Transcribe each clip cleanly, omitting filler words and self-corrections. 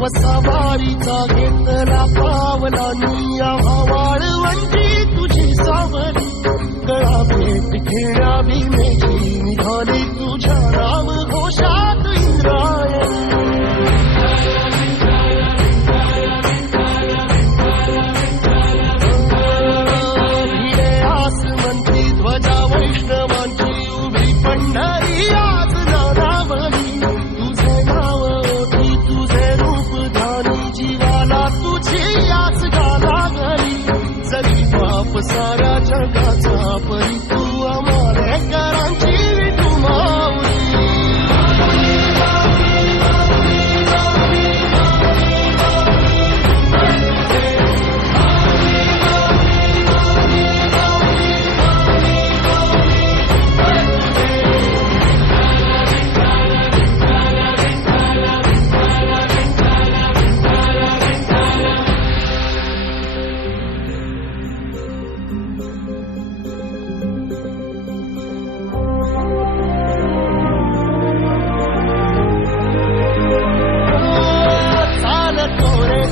वसावारीचा घेतला पावला निया वाळवंटी तुझी सावली गळा भेट घेण्या भीमेची निघाली तुझ्या राम घोषात इंद्रायणी भिडे आसमंती ध्वजा वैष्णवांची उभी पंढरी आज नारावली तुझे नाव ओठी तुझे रूप ध्यानी जीवाला तुझी आस लागली जरी बाप साऱ्या जगाचा परी तू आमालेकरांची विठू माऊली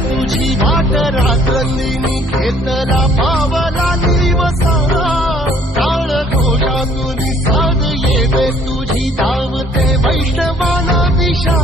तुझी वाट रात्रंदिनी घेतला पावला दिवसाला काळ घोषातून साध येते तुझी धावते वैष्णवाना दिशा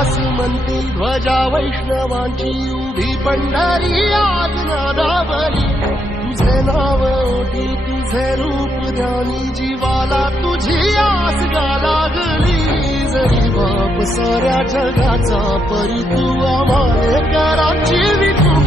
ध्वजा वैष्णवांची उभी पंढरी आज नादावली तुझे नाव ओठी तुझे रूप ध्यानी जीवाला तुझी आस लागली जरी बाप साऱ्या जगाचा परी तू आमालेकरांची विठू